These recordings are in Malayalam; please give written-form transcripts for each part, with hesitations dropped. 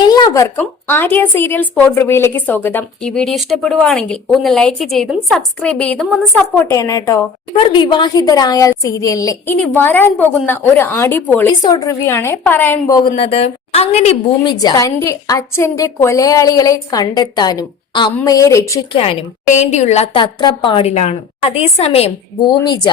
എല്ലാവർക്കും ആര്യ സീരിയൽ സ്പോട്ട് റിവ്യൂയിലേക്ക് സ്വാഗതം. ഈ വീഡിയോ ഇഷ്ടപ്പെടുവാണെങ്കിൽ ഒന്ന് ലൈക്ക് ചെയ്തും സബ്സ്ക്രൈബ് ചെയ്തും ഒന്ന് സപ്പോർട്ട് ചെയ്യണം കേട്ടോ. ഇവർ വിവാഹിതരായ സീരിയലിലെ ഇനി വരാൻ പോകുന്ന ഒരു അടിപൊളി സ്പോട്ട് റിവ്യൂ ആണ് പറയാൻ പോകുന്നത്. അങ്ങനെ ഭൂമിജ തന്റെ അച്ഛന്റെ കൊലയാളികളെ കണ്ടെത്താനും അമ്മയെ രക്ഷിക്കാനും വേണ്ടിയുള്ള തത്രപ്പാടിലാണ്. അതേസമയം ഭൂമിജ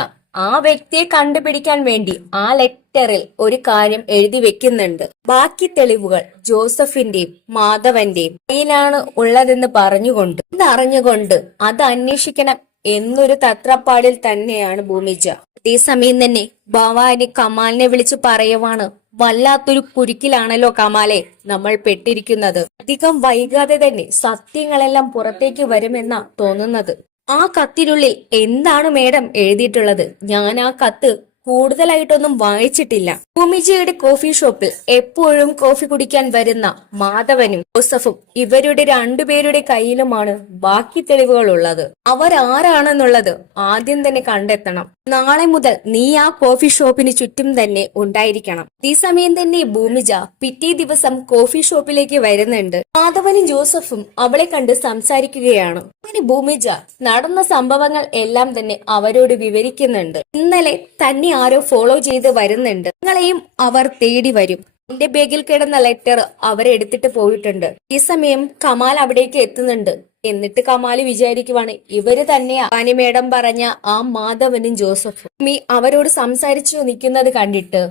ആ വ്യക്തിയെ കണ്ടുപിടിക്കാൻ വേണ്ടി ആ ലെറ്ററിൽ ഒരു കാര്യം എഴുതി വെക്കുന്നുണ്ട്. ബാക്കി തെളിവുകൾ ജോസഫിന്റെയും മാധവന്റെയും കയ്യിലാണ് ഉള്ളതെന്ന് പറഞ്ഞുകൊണ്ട് ഇതറിഞ്ഞുകൊണ്ട് അത് അന്വേഷിക്കണം എന്നൊരു തത്രപ്പാടിൽ തന്നെയാണ് ഭൂമിജ. അതേസമയം തന്നെ ഭവാനി കമാലിനെ വിളിച്ചു പറയുവാണ്, വല്ലാത്തൊരു കുരുക്കിലാണല്ലോ കമാലെ നമ്മൾ പെട്ടിരിക്കുന്നത്. അധികം വൈകാതെ തന്നെ സത്യങ്ങളെല്ലാം പുറത്തേക്ക് വരുമെന്നാ തോന്നുന്നത്. ആ കത്തിനുള്ളിൽ എന്താണ് മേഡം എഴുതിയിട്ടുള്ളത്? ഞാൻ ആ കത്ത് കൂടുതലായിട്ടൊന്നും വായിച്ചിട്ടില്ല. ഭൂമിജയുടെ കോഫി ഷോപ്പിൽ എപ്പോഴും കോഫി കുടിക്കാൻ വരുന്ന മാധവനും ജോസഫും ഇവരുടെ രണ്ടുപേരുടെ കയ്യിലുമാണ് ബാക്കി തെളിവുകൾ ഉള്ളത്. അവരാരാണെന്നുള്ളത് ആദ്യം തന്നെ കണ്ടെത്തണം. നാളെ മുതൽ നീ ആ കോഫി ഷോപ്പിന് ചുറ്റും തന്നെ ഉണ്ടായിരിക്കണം. ഈ സമയം തന്നെ ഭൂമിജ പിറ്റേ ദിവസം കോഫി ഷോപ്പിലേക്ക് വരുന്നുണ്ട്. മാധവനും ജോസഫും അവളെ കണ്ട് സംസാരിക്കുകയാണ്. അങ്ങനെ ഭൂമിജ നടന്ന സംഭവങ്ങൾ എല്ലാം തന്നെ അവരോട് വിവരിക്കുന്നുണ്ട്. ഇന്നലെ തന്നെ ആരോ ഫോളോ ചെയ്ത് വരുന്നുണ്ട്, നിങ്ങളെയും അവർ തേടി വരും. എന്റെ ബാഗിൽ കിടന്ന ലെറ്റർ അവരെടുത്തിട്ട് പോയിട്ടുണ്ട്. ഈ സമയം കമാൽ അവിടേക്ക് എത്തുന്നുണ്ട്. എന്നിട്ട് കമാല് വിചാരിക്കുവാണ്, ഇവര് തന്നെയാ പാനി മേഡം പറഞ്ഞ ആ മാധവനും ജോസഫും. അവരോട് സംസാരിച്ചു നിൽക്കുന്നത് കണ്ടിട്ട്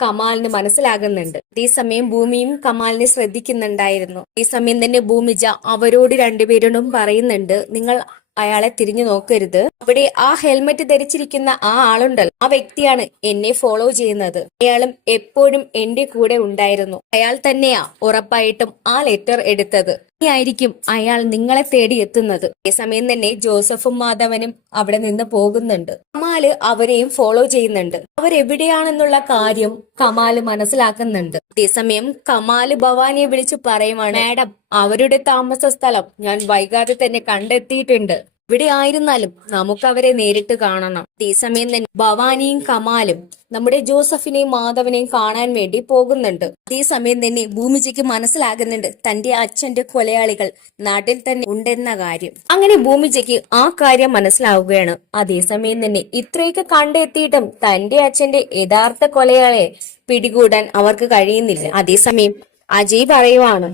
കമാലിന് മനസ്സിലാകുന്നുണ്ട്. അതേസമയം ഭൂമിയും കമാലിനെ ശ്രദ്ധിക്കുന്നുണ്ടായിരുന്നു. ഈ സമയം തന്നെ ഭൂമിജ അവരോട് രണ്ടുപേരോടും പറയുന്നുണ്ട്, നിങ്ങൾ അയാളെ തിരിഞ്ഞു നോക്കരുത്. അവിടെ ആ ഹെൽമെറ്റ് ധരിച്ചിരിക്കുന്ന ആ ആളുണ്ടല്ലോ, ആ വ്യക്തിയാണ് എന്നെ ഫോളോ ചെയ്യുന്നത്. അയാളും എപ്പോഴും എന്റെ കൂടെ ഉണ്ടായിരുന്നു. അയാൾ തന്നെയാ ഉറപ്പായിട്ടും ആ ലെറ്റർ എടുത്തത്. ആയിരിക്കും അയാൾ നിങ്ങളെ തേടി എത്തുന്നത്. അതേസമയം തന്നെ ജോസഫും മാധവനും അവിടെ നിന്ന് പോകുന്നുണ്ട്. കമാല് അവരെയും ഫോളോ ചെയ്യുന്നുണ്ട്. അവരെവിടെയാണെന്നുള്ള കാര്യം കമാല് മനസ്സിലാക്കുന്നുണ്ട്. അതേസമയം കമാല് ഭവാനിയെ വിളിച്ചു പറയുവാണ്, മാഡം അവരുടെ താമസ സ്ഥലം ഞാൻ വൈകാതെ തന്നെ കണ്ടെത്തിയിട്ടുണ്ട്. ഇവിടെ ആയിരുന്നാലും നമുക്ക് അവരെ നേരിട്ട് കാണണം. അതേസമയം തന്നെ ഭവാനിയും കമാലും നമ്മുടെ ജോസഫിനെയും മാധവനെയും കാണാൻ വേണ്ടി പോകുന്നുണ്ട്. അതേസമയം തന്നെ ഭൂമിജയ്ക്ക് മനസ്സിലാകുന്നുണ്ട് തന്റെ അച്ഛന്റെ കൊലയാളികൾ നാട്ടിൽ തന്നെ ഉണ്ടെന്ന കാര്യം. അങ്ങനെ ഭൂമിജയ്ക്ക് ആ കാര്യം മനസ്സിലാവുകയാണ്. അതേസമയം തന്നെ ഇത്രയൊക്കെ കണ്ടെത്തിയിട്ടും തന്റെ അച്ഛന്റെ യഥാർത്ഥ കൊലയാളിയെ പിടികൂടാൻ അവർക്ക് കഴിയുന്നില്ല. അതേസമയം അജയ് പറയുവാണ്,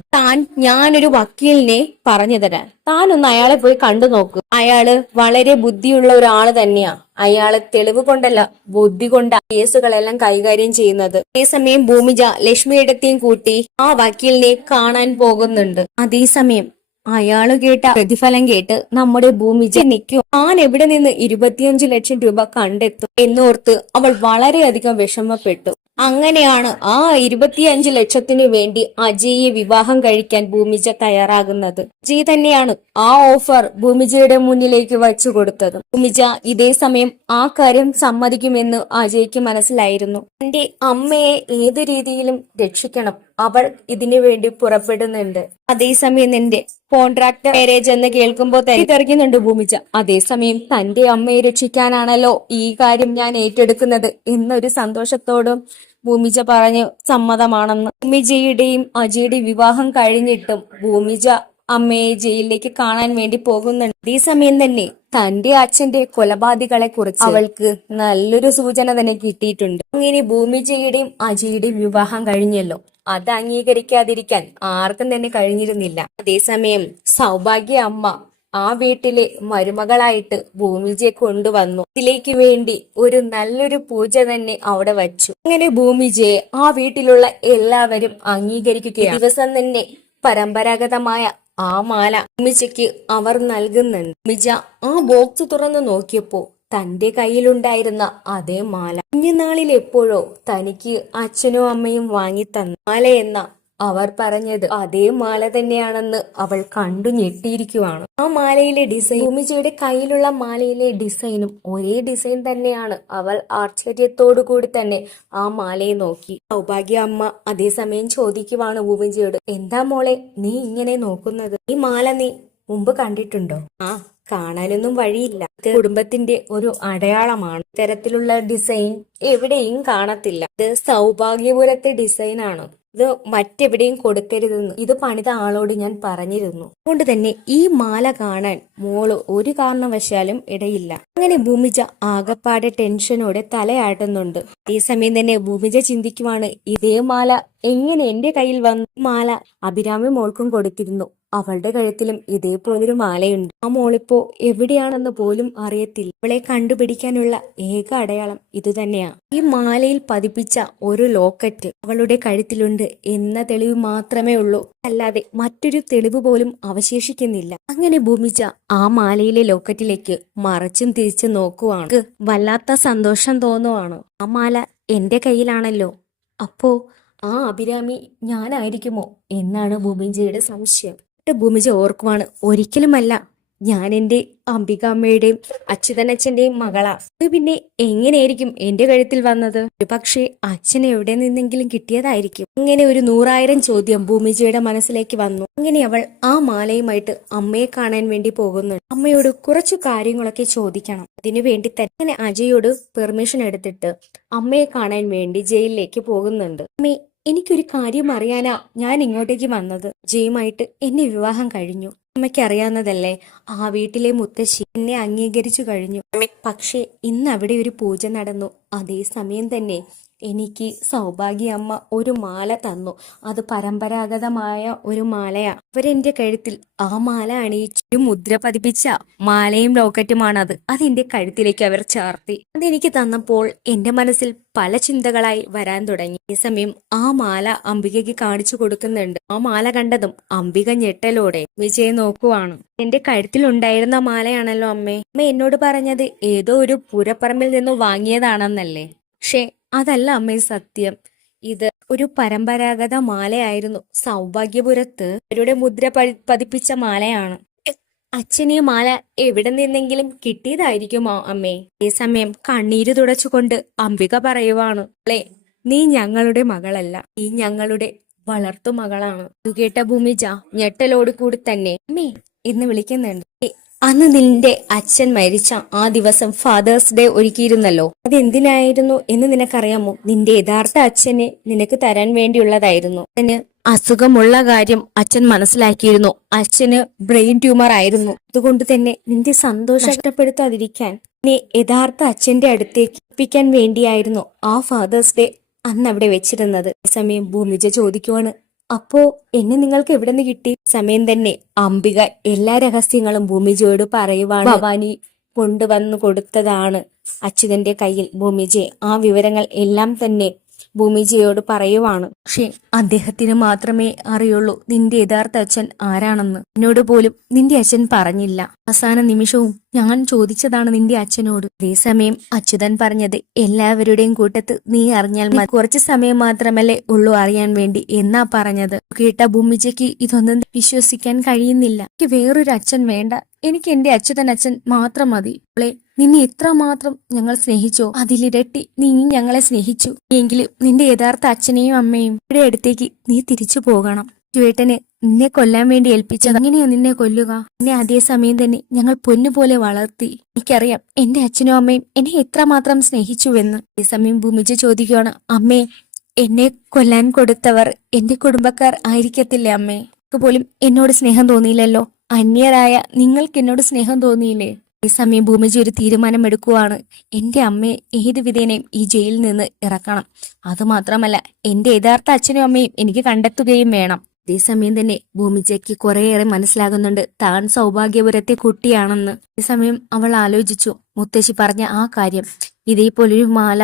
ഞാനൊരു വക്കീലിനെ പറഞ്ഞു തരാൻ, താനൊന്ന് അയാളെ പോയി കണ്ടു നോക്കൂ. അയാള് വളരെ ബുദ്ധിയുള്ള ഒരാള് തന്നെയാ. അയാള് തെളിവ് കൊണ്ടല്ല ബുദ്ധി കൊണ്ടാ കേസുകളെല്ലാം കൈകാര്യം ചെയ്യുന്നത്. അതേസമയം ഭൂമിജ ലക്ഷ്മിയിടത്തെയും കൂട്ടി ആ വക്കീലിനെ കാണാൻ പോകുന്നുണ്ട്. അതേസമയം അയാള് കേട്ട പ്രതിഫലം കേട്ട് നമ്മുടെ ഭൂമിജ നിൽക്കും. താൻ എവിടെ നിന്ന് 25 ലക്ഷം രൂപ കണ്ടെത്തും എന്നോർത്ത് അവൾ വളരെയധികം വിഷമപ്പെട്ടു. അങ്ങനെയാണ് ആ 25 ലക്ഷത്തിനു വേണ്ടി അജയെ വിവാഹം കഴിക്കാൻ ഭൂമിജ തയ്യാറാകുന്നത്. അജയ് തന്നെയാണ് ആ ഓഫർ ഭൂമിജയുടെ മുന്നിലേക്ക് വച്ചു കൊടുത്തത്. ഭൂമിജ ഇതേ സമയം ആ കാര്യം സമ്മതിക്കുമെന്ന് അജയ്ക്ക് മനസ്സിലായിരുന്നു. തന്റെ അമ്മയെ ഏതു രീതിയിലും രക്ഷിക്കണം, അവൾ ഇതിനു വേണ്ടി പുറപ്പെടുന്നുണ്ട്. അതേസമയം എന്റെ കോൺട്രാക്ട് മാരേജ് എന്ന് കേൾക്കുമ്പോൾ തെറിക്കുന്നുണ്ട് ഭൂമിജ. അതേസമയം തന്റെ അമ്മയെ രക്ഷിക്കാനാണല്ലോ ഈ കാര്യം ഞാൻ ഏറ്റെടുക്കുന്നത് എന്നൊരു സന്തോഷത്തോടും ഭൂമിജ പറഞ്ഞ് സമ്മതമാണെന്ന്. ഭൂമിജയുടെയും അജയുടെയും വിവാഹം കഴിഞ്ഞിട്ടും ഭൂമിജ അമ്മയെ ജയിലിലേക്ക് കാണാൻ വേണ്ടി പോകുന്നുണ്ട്. അതേസമയം തന്നെ തന്റെ അച്ഛന്റെ കൊലപാതകളെ കുറിച്ച് അവൾക്ക് നല്ലൊരു സൂചന തന്നെ കിട്ടിയിട്ടുണ്ട്. അങ്ങനെ ഭൂമിജയുടെയും അജയുടെയും വിവാഹം കഴിഞ്ഞല്ലോ, അത് അംഗീകരിക്കാതിരിക്കാൻ ആർക്കും തന്നെ കഴിഞ്ഞിരുന്നില്ല. അതേസമയം സൗഭാഗ്യ അമ്മ ആ വീട്ടിലെ മരുമകളായിട്ട് ഭൂമിജയെ കൊണ്ടുവന്നു. ഇതിലേക്ക് വേണ്ടി ഒരു നല്ലൊരു പൂജ തന്നെ അവിടെ വച്ചു. അങ്ങനെ ഭൂമിജയെ ആ വീട്ടിലുള്ള എല്ലാവരും അംഗീകരിക്കുകയാണ്. ദിവസം തന്നെ പരമ്പരാഗതമായ ആ മാല ഭൂമിജയ്ക്ക് അവർ നൽകുന്നുണ്ട്. ഭൂമിജ ആ ബോക്സ് തുറന്നു നോക്കിയപ്പോ തന്റെ കയ്യിലുണ്ടായിരുന്ന അതേ മാല കുഞ്ഞുനാളിൽ എപ്പോഴോ തനിക്ക് അച്ഛനും അമ്മയും വാങ്ങിത്തന്ന മാല എന്ന അവർ പറഞ്ഞത് അതേ മാല തന്നെയാണെന്ന് അവൾ കണ്ടു ഞെട്ടിയിരിക്കുവാണ്. ആ മാലയിലെ ഡിസൈൻ ഭൂമിജയുടെ കയ്യിലുള്ള മാലയിലെ ഡിസൈനും ഒരേ ഡിസൈൻ തന്നെയാണ്. അവൾ ആശ്ചര്യത്തോടു കൂടി തന്നെ ആ മാലയെ നോക്കി. സൗഭാഗ്യ അമ്മ അതേസമയം ചോദിക്കുവാണ് ഭൂമിജയോട്, എന്താ മോളെ നീ ഇങ്ങനെ നോക്കുന്നത്? ഈ മാല നീ മുമ്പ് കണ്ടിട്ടുണ്ടോ? ആ, കാണാനൊന്നും വഴിയില്ല. കുടുംബത്തിന്റെ ഒരു അടയാളമാണ്. ഇത്തരത്തിലുള്ള ഡിസൈൻ എവിടെയും കാണത്തില്ല. ഇത് സൗഭാഗ്യപുരത്തെ ഡിസൈൻ ആണ്. ഇത് മറ്റെവിടെയും കൊടുക്കരുതെന്ന് ഇത് പണിത ആളോട് ഞാൻ പറഞ്ഞിരുന്നു. അതുകൊണ്ട് തന്നെ ഈ മാല കാണാൻ മോള് ഒരു കാരണവശാലും ഇടയില്ല. അങ്ങനെ ഭൂമിജ ആകപ്പാടെ ടെൻഷനോടെ തലയാട്ടുന്നുണ്ട്. അതേസമയം തന്നെ ഭൂമിജ ചിന്തിക്കുവാണ്, ഇതേ മാല എങ്ങനെ എന്റെ കയ്യിൽ വന്നു? മാല അഭിരാമി മോൾക്കും കൊടുത്തിരുന്നു. അവളുടെ കഴുത്തിലും ഇതേപോലൊരു മാലയുണ്ട്. ആ മോളിപ്പോ എവിടെയാണെന്ന് പോലും അറിയത്തില്ല. അവളെ കണ്ടുപിടിക്കാനുള്ള ഏക അടയാളം ഇത് തന്നെയാ. ഈ മാലയിൽ പതിപ്പിച്ച ഒരു ലോക്കറ്റ് അവളുടെ കഴുത്തിലുണ്ട് എന്ന തെളിവ് മാത്രമേ ഉള്ളൂ. അല്ലാതെ മറ്റൊരു തെളിവ് പോലും അവശേഷിക്കുന്നില്ല. അങ്ങനെ ഭൂമിജ ആ മാലയിലെ ലോക്കറ്റിലേക്ക് മറച്ചും തിരിച്ചു നോക്കുവാണ്. വല്ലാത്ത സന്തോഷം തോന്നുവാണ്. ആ മാല എന്റെ കയ്യിലാണല്ലോ, അപ്പോ ആ അഭിരാമി ഞാനായിരിക്കുമോ എന്നാണ് ഭൂമിജയുടെ സംശയം. ഭൂമിജ ഓർക്കുവാണ്, ഒരിക്കലുമല്ല, ഞാൻ എന്റെ അംബികാമ്മയുടെയും അച്യുതനച്ഛന്റെയും മകളാ. അത് പിന്നെ എങ്ങനെയായിരിക്കും എന്റെ കഴുത്തിൽ വന്നത്? പക്ഷേ അച്ഛൻ എവിടെ നിന്നെങ്കിലും കിട്ടിയതായിരിക്കും. അങ്ങനെ ഒരു 100,000 ചോദ്യം ഭൂമിജയുടെ മനസ്സിലേക്ക് വന്നു. അങ്ങനെ അവൾ ആ മാലയുമായിട്ട് അമ്മയെ കാണാൻ വേണ്ടി പോകുന്നു. അമ്മയോട് കുറച്ചു കാര്യങ്ങളൊക്കെ ചോദിക്കണം. അതിനു വേണ്ടി തന്നെ അജയോട് പെർമിഷൻ എടുത്തിട്ട് അമ്മയെ കാണാൻ വേണ്ടി ജയിലിലേക്ക് പോകുന്നുണ്ട്. അമ്മേ, എനിക്കൊരു കാര്യം അറിയാനാ ഞാൻ ഇങ്ങോട്ടേക്ക് വന്നത്. ജയുമായിട്ട് എന്നെ വിവാഹം കഴിഞ്ഞു. അമ്മയ്ക്ക് അറിയാവുന്നതല്ലേ, ആ വീട്ടിലെ മുത്തശ്ശി എന്നെ അംഗീകരിച്ചു കഴിഞ്ഞു. പക്ഷേ ഇന്ന് അവിടെ ഒരു പൂജ നടന്നു. അതേസമയം തന്നെ എനിക്ക് സൗഭാഗ്യ അമ്മ ഒരു മാല തന്നു. അത് പരമ്പരാഗതമായ ഒരു മാലയാ. അവരെന്റെ കഴുത്തിൽ ആ മാല അണിയിച്ചു മുദ്ര പതിപ്പിച്ച മാലയും ലോക്കറ്റുമാണത്. അതെന്റെ കഴുത്തിലേക്ക് അവർ ചാർത്തി. അതെനിക്ക് തന്നപ്പോൾ എന്റെ മനസ്സിൽ പല ചിന്തകളായി വരാൻ തുടങ്ങി. ഈ സമയം ആ മാല അംബികയ്ക്ക് കാണിച്ചു കൊടുക്കുന്നുണ്ട്. ആ മാല കണ്ടതും അംബിക ഞെട്ടലോടെ വിജയെ നോക്കുവാണ്. എന്റെ കഴുത്തിൽ ഉണ്ടായിരുന്ന മാലയാണല്ലോ അമ്മേ. അമ്മ എന്നോട് പറഞ്ഞത് ഏതോ ഒരു പൂരപ്പറമ്പിൽ നിന്ന് വാങ്ങിയതാണെന്നല്ലേ? പക്ഷേ അതല്ല അമ്മേ, സത്യം. ഇത് ഒരു പരമ്പരാഗത മാലയായിരുന്നു. സൗഭാഗ്യപുരത്ത് അവരുടെ മുദ്ര പതിപ്പിച്ച മാലയാണ്. അച്ഛനീ മാല എവിടെ നിന്നെങ്കിലും കിട്ടിയതായിരിക്കുമോ അമ്മേ? ഈ സമയം കണ്ണീര് തുടച്ചുകൊണ്ട് അംബിക പറയുവാണ്, നീ ഞങ്ങളുടെ മകളല്ല, നീ ഞങ്ങളുടെ വളർത്തു മകളാണ്. ഇത് കേട്ട ഭൂമിജ ഞെട്ടലോട് കൂടി തന്നെ അമ്മേ എന്ന് വിളിക്കുന്നുണ്ട്. അന്ന് നിന്റെ അച്ഛൻ മരിച്ച ആ ദിവസം ഫാദേഴ്സ് ഡേ ഒരുക്കിയിരുന്നല്ലോ, അതെന്തിനായിരുന്നു എന്ന് നിനക്കറിയാമോ? നിന്റെ യഥാർത്ഥ അച്ഛനെ നിനക്ക് തരാൻ വേണ്ടിയുള്ളതായിരുന്നു. അച്ഛന് അസുഖമുള്ള കാര്യം അച്ഛൻ മനസ്സിലാക്കിയിരുന്നു. അച്ഛന് ബ്രെയിൻ ട്യൂമർ ആയിരുന്നു. അതുകൊണ്ട് തന്നെ നിന്റെ സന്തോഷം നഷ്ടപ്പെടുത്താതിരിക്കാൻ നീ യഥാർത്ഥ അച്ഛന്റെ അടുത്തേക്ക് എത്തിക്കാൻ വേണ്ടിയായിരുന്നു ആ ഫാദേഴ്സ് ഡേ അന്ന് അവിടെ വെച്ചിരുന്നത്. സമയം ഭൂമിജ ചോദിക്കുവാണ്, അപ്പോ എന്നെ നിങ്ങൾക്ക് എവിടെ നിന്ന് കിട്ടി? സമയം തന്നെ അംബിക എല്ലാ രഹസ്യങ്ങളും ഭൂമിജയോട് പറയുവാണ്. ഭവാനി കൊണ്ടുവന്നു കൊടുത്തതാണ് അച്യുതന്റെ കയ്യിൽ. ഭൂമിജയെ ആ വിവരങ്ങൾ എല്ലാം തന്നെ ഭൂമിജയോട് പറയുവാണ്. പക്ഷെ അദ്ദേഹത്തിന് മാത്രമേ അറിയുള്ളൂ നിന്റെ യഥാർത്ഥ അച്ഛൻ ആരാണെന്ന്. എന്നോട് പോലും നിന്റെ അച്ഛൻ പറഞ്ഞില്ല. അവസാന നിമിഷവും ഞാൻ ചോദിച്ചതാണ് നിന്റെ അച്ഛനോട്. അതേസമയം അച്യുതൻ പറഞ്ഞത് എല്ലാവരുടെയും കൂട്ടത്ത് നീ അറിഞ്ഞാൽ കുറച്ച് സമയം മാത്രമല്ലേ ഉള്ളൂ അറിയാൻ വേണ്ടി എന്നാ പറഞ്ഞത്. കേട്ട ഭൂമിജയ്ക്ക് ഇതൊന്നും വിശ്വസിക്കാൻ കഴിയുന്നില്ല. എനിക്ക് വേറൊരു അച്ഛൻ വേണ്ട, എനിക്ക് എന്റെ അച്ഛൻ മാത്രം മതി. നിന്നെ എത്രമാത്രം ഞങ്ങൾ സ്നേഹിച്ചോ അതിലിരട്ടി നീ ഞങ്ങളെ സ്നേഹിച്ചു. എങ്കിലും നിന്റെ യഥാർത്ഥ അച്ഛനെയും അമ്മയും ഇവിടെ അടുത്തേക്ക് നീ തിരിച്ചു പോകണം. ചേട്ടന് നിന്നെ കൊല്ലാൻ വേണ്ടി ഏൽപ്പിച്ചത്. എങ്ങനെയാ നിന്നെ കൊല്ലുക? എന്നെ അതേസമയം തന്നെ ഞങ്ങൾ പൊന്നുപോലെ വളർത്തി. എനിക്കറിയാം എന്റെ അച്ഛനും അമ്മയും എന്നെ എത്രമാത്രം സ്നേഹിച്ചുവെന്ന്. അതേസമയം ഭൂമിജ ചോദിക്കുകയാണ്, അമ്മേ, എന്നെ കൊല്ലാൻ കൊടുത്തവർ എന്റെ കുടുംബക്കാർ ആയിരിക്കത്തില്ലേ അമ്മേ? പോലും എന്നോട് സ്നേഹം തോന്നിയില്ലല്ലോ. അന്യരായ നിങ്ങൾക്ക് എന്നോട് സ്നേഹം തോന്നിയില്ലേ? ഈ സമയം ഭൂമിജ ഒരു തീരുമാനം എടുക്കുവാണ്. എന്റെ അമ്മയെ ഏത് വിധേനയും ഈ ജയിലിൽ നിന്ന് ഇറക്കണം. അതുമാത്രമല്ല എന്റെ യഥാർത്ഥ അച്ഛനും അമ്മയും എനിക്ക് കണ്ടെത്തുകയും വേണം. അതേസമയം തന്നെ ഭൂമിജയ്ക്ക് കുറേയേറെ മനസ്സിലാകുന്നുണ്ട് താൻ സൗഭാഗ്യപുരത്തെ കുട്ടിയാണെന്ന്. ഈ സമയം അവൾ ആലോചിച്ചു, മുത്തശ്ശി പറഞ്ഞ ആ കാര്യം, ഇതേപോലൊരു മാല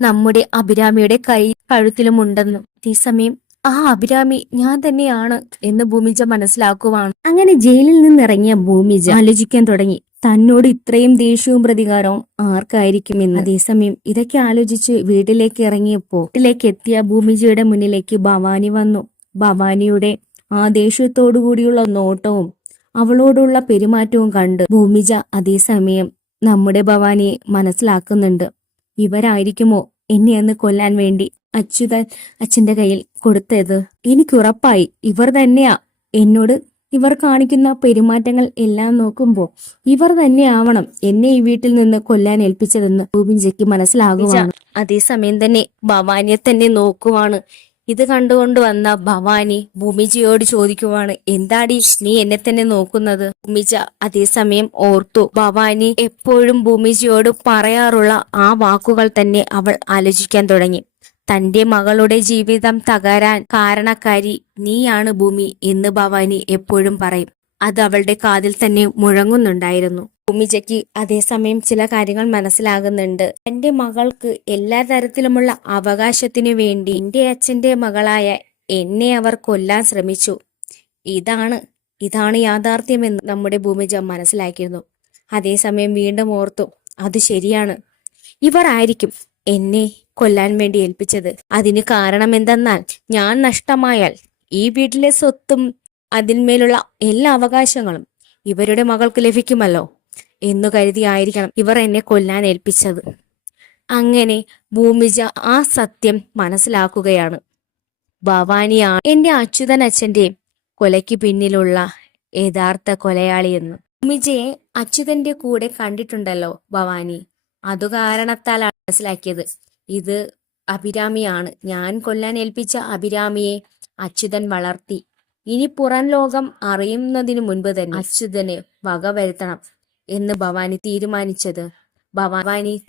നമ്മുടെ അഭിരാമിയുടെ കഴുത്തിലുമുണ്ടെന്ന്. അതേസമയം ആ അഭിരാമി ഞാൻ തന്നെയാണ് എന്ന് ഭൂമിജ മനസ്സിലാക്കുവാണ്. അങ്ങനെ ജയിലിൽ നിന്നിറങ്ങിയ ഭൂമിജ ആലോചിക്കാൻ തുടങ്ങി, തന്നോട് ഇത്രയും ദേഷ്യവും പ്രതികാരവും ആർക്കായിരിക്കും എന്ന്. അതേസമയം ഇതൊക്കെ ആലോചിച്ച് വീട്ടിലേക്ക് ഇറങ്ങിയപ്പോ വീട്ടിലേക്ക് എത്തിയ ഭൂമിജയുടെ മുന്നിലേക്ക് ഭവാനി വന്നു. ഭവാനിയുടെ ആ ദേഷ്യത്തോടു കൂടിയുള്ള നോട്ടവും അവളോടുള്ള പെരുമാറ്റവും കണ്ട് ഭൂമിജ അതേസമയം നമ്മുടെ ഭവാനിയെ മനസ്സിലാക്കുന്നുണ്ട്. ഇവരായിരിക്കുമോ എന്നെ അന്ന് കൊല്ലാൻ വേണ്ടി അച്ഛന്റെ കയ്യിൽ കൊടുത്തത്? എനിക്കുറപ്പായി ഇവർ തന്നെയാ എന്നോട് ഇവർ കാണിക്കുന്ന പെരുമാറ്റങ്ങൾ എല്ലാം നോക്കുമ്പോ ഇവർ തന്നെയാവണം എന്നെ ഈ വീട്ടിൽ നിന്ന് കൊല്ലാൻ ഏൽപ്പിച്ചതെന്ന് ഭൂമിജയ്ക്ക് മനസ്സിലാകുവാണ്. അതേസമയം തന്നെ ഭവാനിയെ തന്നെ നോക്കുവാണ്. ഇത് കണ്ടുകൊണ്ട് വന്ന ഭവാനി ഭൂമിജയോട് ചോദിക്കുവാണ്, എന്താടി നീ എന്നെ തന്നെ നോക്കുന്നത്? ഭൂമിജ അതേസമയം ഓർത്തു, ഭവാനി എപ്പോഴും ഭൂമിജയോട് പറയാറുള്ള ആ വാക്കുകൾ തന്നെ അവൾ ആലോചിക്കാൻ തുടങ്ങി. തന്റെ മകളുടെ ജീവിതം തകരാൻ കാരണക്കാരി നീയാണ് ഭൂമി എന്ന് ഭവാനി എപ്പോഴും പറയും. അത് അവളുടെ കാതിൽ തന്നെ മുഴങ്ങുന്നുണ്ടായിരുന്നു. ഭൂമിജയ്ക്ക് അതേസമയം ചില കാര്യങ്ങൾ മനസ്സിലാകുന്നുണ്ട്. എന്റെ മകൾക്ക് എല്ലാ തരത്തിലുമുള്ള അവകാശത്തിനു വേണ്ടി എന്റെ അച്ഛന്റെ മകളായ എന്നെ അവർ കൊല്ലാൻ ശ്രമിച്ചു. ഇതാണ് യാഥാർത്ഥ്യമെന്ന് നമ്മുടെ ഭൂമിജ മനസ്സിലാക്കിയിരുന്നു. അതേസമയം വീണ്ടും ഓർത്തു, അത് ശരിയാണ്, ഇവർ ആയിരിക്കും എന്നെ കൊല്ലാൻ വേണ്ടി ഏൽപ്പിച്ചത്. അതിന് കാരണം എന്തെന്നാൽ, ഞാൻ നഷ്ടമായാൽ ഈ വീട്ടിലെ സ്വത്തും അതിന്മേലുള്ള എല്ലാ അവകാശങ്ങളും ഇവരുടെ മകൾക്ക് ലഭിക്കുമല്ലോ എന്നു കരുതിയായിരിക്കണം ഇവർ എന്നെ കൊല്ലാൻ ഏൽപ്പിച്ചത്. അങ്ങനെ ഭൂമിജ ആ സത്യം മനസ്സിലാക്കുകയാണ്. ഭവാനിയാണ് എന്റെ അച്യുതൻ അച്ഛന്റെ കൊലയ്ക്ക് പിന്നിലുള്ള യഥാർത്ഥ കൊലയാളിയെന്ന്. ഭൂമിജയെ അച്യുതന്റെ കൂടെ കണ്ടിട്ടുണ്ടല്ലോ ഭവാനി, അതു കാരണത്താലാണ് മനസ്സിലാക്കിയത് ഇത് അഭിരാമിയാണ്. ഞാൻ കൊല്ലാൻ ഏൽപ്പിച്ച അഭിരാമിയെ അച്യുതൻ വളർത്തി. ഇനി പുറം ലോകം അറിയുന്നതിനു മുൻപ് തന്നെ അച്യുതനെ വകവരുത്തണം എന്ന് ഭവാനി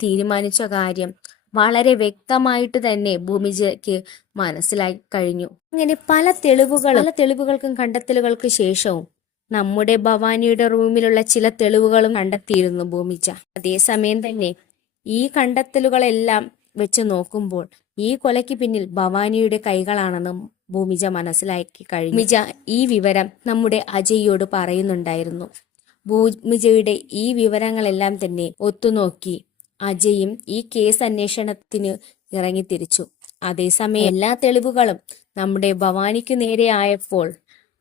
തീരുമാനിച്ച കാര്യം വളരെ വ്യക്തമായിട്ട് തന്നെ ഭൂമിജയ്ക്ക് മനസ്സിലായി കഴിഞ്ഞു. അങ്ങനെ പല തെളിവുകൾക്കും കണ്ടെത്തലുകൾക്ക് ശേഷവും നമ്മുടെ ഭവാനിയുടെ റൂമിലുള്ള ചില തെളിവുകളും കണ്ടെത്തിയിരുന്നു ഭൂമിജ. അതേസമയം തന്നെ ഈ കണ്ടെത്തലുകളെല്ലാം വെച്ച് നോക്കുമ്പോൾ ഈ കൊലയ്ക്ക് പിന്നിൽ ഭവാനിയുടെ കൈകളാണെന്നും ഭൂമിജ മനസ്സിലാക്കി കഴിഞ്ഞു. ഭൂമിജ ഈ വിവരം നമ്മുടെ അജയ്യോട് പറയുന്നുണ്ടായിരുന്നു. ഭൂമിജയുടെ ഈ വിവരങ്ങളെല്ലാം തന്നെ ഒത്തുനോക്കി അജയും ഈ കേസ് അന്വേഷണത്തിന് ഇറങ്ങിത്തിരിച്ചു. അതേസമയം എല്ലാ തെളിവുകളും നമ്മുടെ ഭവാനിക്കു നേരെ ആയപ്പോൾ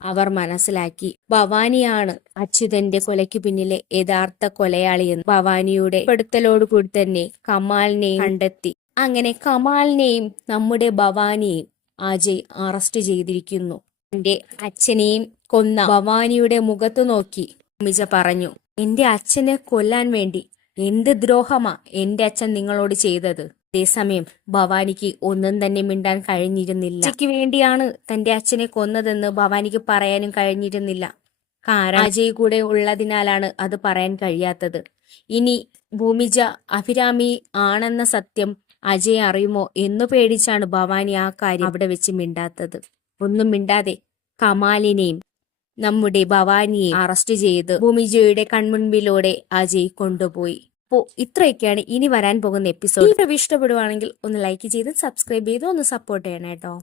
അവർ മനസ്സിലാക്കി ഭവാനിയാണ് അച്യുതന്റെ കൊലയ്ക്ക് പിന്നിലെ യഥാർത്ഥ കൊലയാളിയെന്ന്. ഭവാനിയുടെ പെടുത്തലോടുകൂടി തന്നെ കമാലിനെയും കണ്ടെത്തി. അങ്ങനെ കമാലിനെയും നമ്മുടെ ഭവാനിയെയും അജയ് അറസ്റ്റ് ചെയ്തിരിക്കുന്നു. എന്റെ അച്ഛനെയും കൊന്ന ഭവാനിയുടെ മുഖത്തു നോക്കി ഭൂമിജ പറഞ്ഞു, എന്റെ അച്ഛനെ കൊല്ലാൻ വേണ്ടി എന്ത് ദ്രോഹമാ എന്റെ അച്ഛൻ നിങ്ങളോട് ചെയ്തത്? അതേസമയം ഭവാനിക്ക് ഒന്നും തന്നെ മിണ്ടാൻ കഴിഞ്ഞിരുന്നില്ല. അജയ്ക്ക് വേണ്ടിയാണ് തന്റെ അച്ഛനെ കൊന്നതെന്ന് ഭവാനിക്ക് പറയാനും കഴിഞ്ഞിരുന്നില്ല. കാരണം അജയ് കൂടെ ഉള്ളതിനാലാണ് അത് പറയാൻ കഴിയാത്തത്. ഇനി ഭൂമിജ അഭിരാമി ആണെന്ന സത്യം അജയ് അറിയുമോ എന്നു പേടിച്ചാണ് ഭവാനി ആ കാര്യം അവിടെ വെച്ച് മിണ്ടാത്തത്. ഒന്നും മിണ്ടാതെ കമാലിനെയും നമ്മുടെ ഭവാനിയെ അറസ്റ്റ് ചെയ്ത് ഭൂമിജയുടെ കൺമുൻപിലൂടെ അജയ് കൊണ്ടുപോയി. അപ്പോൾ ഇത്രയൊക്കെയാണ് ഇനി വരാൻ പോകുന്ന എപ്പിസോഡ്. ഈ വീഡിയോ ഇഷ്ടപ്പെടുവാണെങ്കിൽ ഒന്ന് ലൈക്ക് ചെയ്ത് സബ്സ്ക്രൈബ് ചെയ്ത് ഒന്ന് സപ്പോർട്ട് ചെയ്യണം കേട്ടോ.